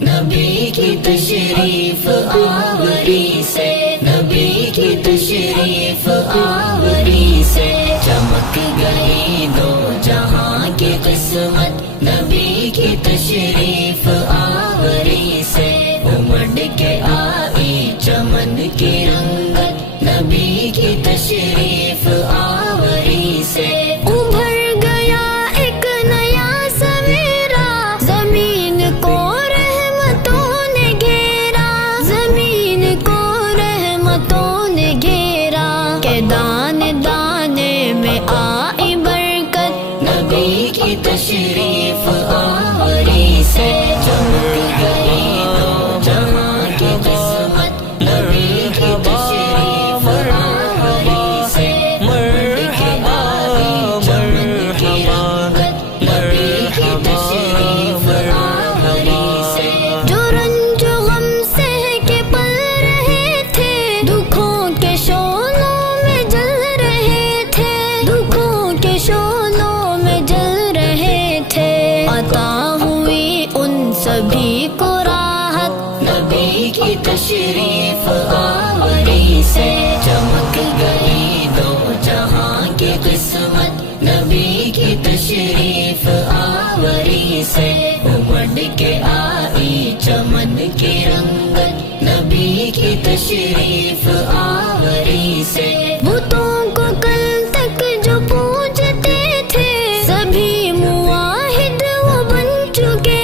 نبی کی تشریف آوری سے، نبی کی تشریف آوری سے چمک گئی دو جہاں کی قسمت، نبی کی تشریف آوری سے امڑ کے آئی چمن کی رنگت، نبی کی تشریف آوری سے ابھر گیا ایک نیا سویرا، زمین کو رحمتوں نے گھیرا، زمین کو رحمتوں نے گھیرا، کہ دانے دانے میں آئی برکت، نبی کی تشریف آوری سے چمک گئی دو جہاں کی قسمت، نبی کی تشریف آوری سے سبھی کو راحت، نبی کی تشریف آوری سے چمک گئی دو جہاں کی قسمت، نبی کی تشریف آوری سے امڑ کے آئی چمن کی رنگت، نبی کی تشریف آوری سے بتوں کو کل تک جو پوجتے تھے سبھی مواحد وہ بن چکے،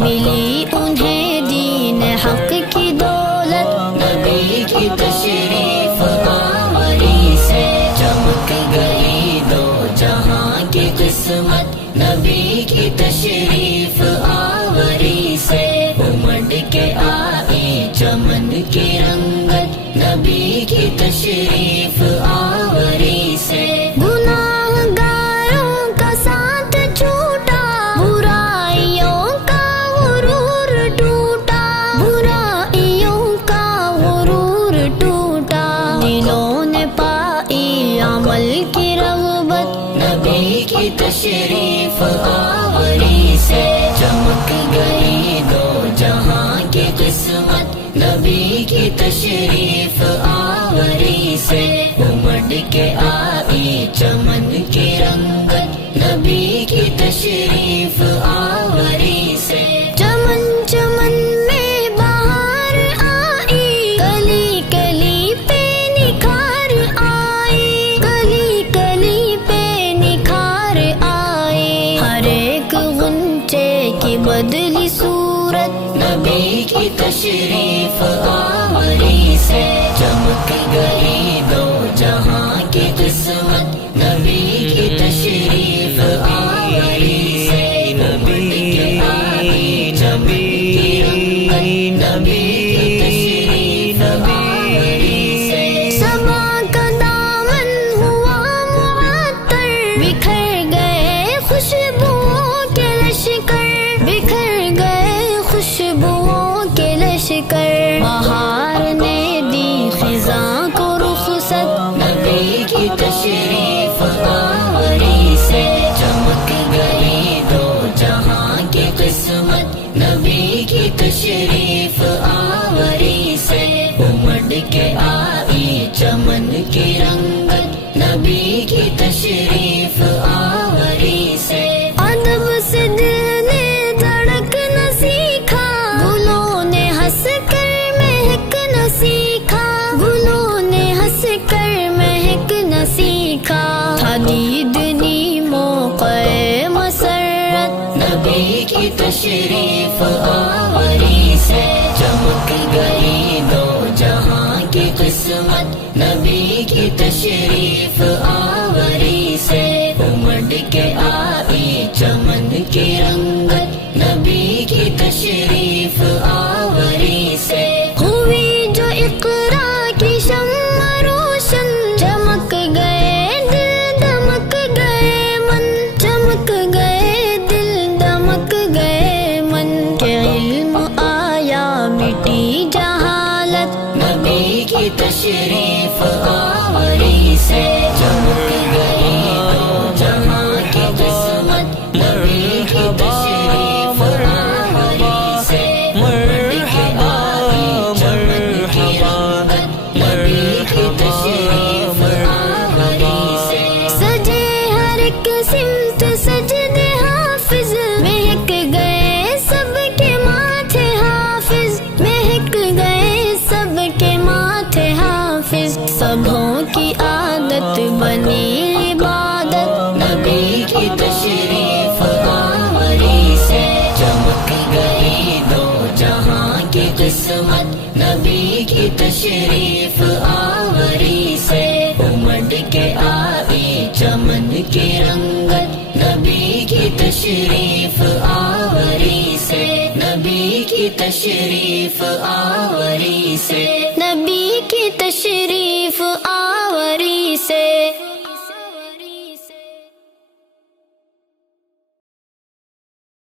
ملی انہیں دین حق کی دولت، نبی کی تشریف آوری سے چمک گئی دو جہاں کی قسمت، نبی کی تشریف آوری سے امڑ کے آئی چمن کی رنگت، نبی کی تشریف آوری سے گناہگاروں کا ساتھ چھوٹا، برائیوں کا غرور ٹوٹا، برائیوں کا غرور ٹوٹا، دلوں نے پائی عمل کی رغبت، نبی کی تشریف آوری سے چمک گئی دو جہاں کی قسمت، نبی کی تشریف آوری سے امڑ کے آئی چمن کی رنگت، نبی کی تشریف آوری سے چمن چمن میں بہار آئی، کلی کلی پہ نکھار آئی، کلی کلی پہ نکھار آئی، ہر ایک غنچے کی بدلی صورت، نبی کی تشریف آوری سے چمک گئی دو جہاں کی قسمت، نبی کی تشریف آوری سے امڑ کے آئی چمن کی رنگت، نبی کی تشریف آوری سے سبا کا دامن ہوا معطر، بکھر گئے خوشبوؤں کے لشکر، بکھر گئے خوشبوؤں کے لشکر، بہار نے دی خزاں کو رخصت، نبی کی تشریف آوری سے چمک گئی دو جہاں کی قسمت، نبی کی تشریف آوری سے امڑ کے آئی چمن کی رنگت، نبی کی تشریف آوری سے ادب سے دل نے دھڑک نہ سیکھا، گلوں نے ہنس کر مہک نہ سیکھا، گلوں نے ہنس کر مہک نہ سیکھا، تھا دیدنی موقع مسرت، نبی کی تشریف آوری سے چمک گئی دو جہاں کی قسمت، نبی کی تشریف آوری سے امڑ کے آئی چمن کی رنگت، نبی کی تشریف آوری سے ہوئی جو اقرا کی شمع روشن، چمک گئے دل دمک گئے من، تشریف آوری سے چمک گئی دو جہاں کی قسمت نبی کی تشریف آوری سے مرحبا چمن کی رنگت نبی کی تشریف آوری سے سجے ہر ایک سمت سجدے حافظ مہک گئے سب کے ماتھے حافظ مہک گئے سب کے ماتھے حافظ سبھوں کی عادت بنی عبادت نبی کی تشریف آوری سے چمک گئی دو جہاں کی قسمت نبی کی تشریف آوری سے امڈ کے آئی چمن کی رنگت نبی کی تشریف آوری سے نبی کی تشریف آوری سے نبی کی تشریف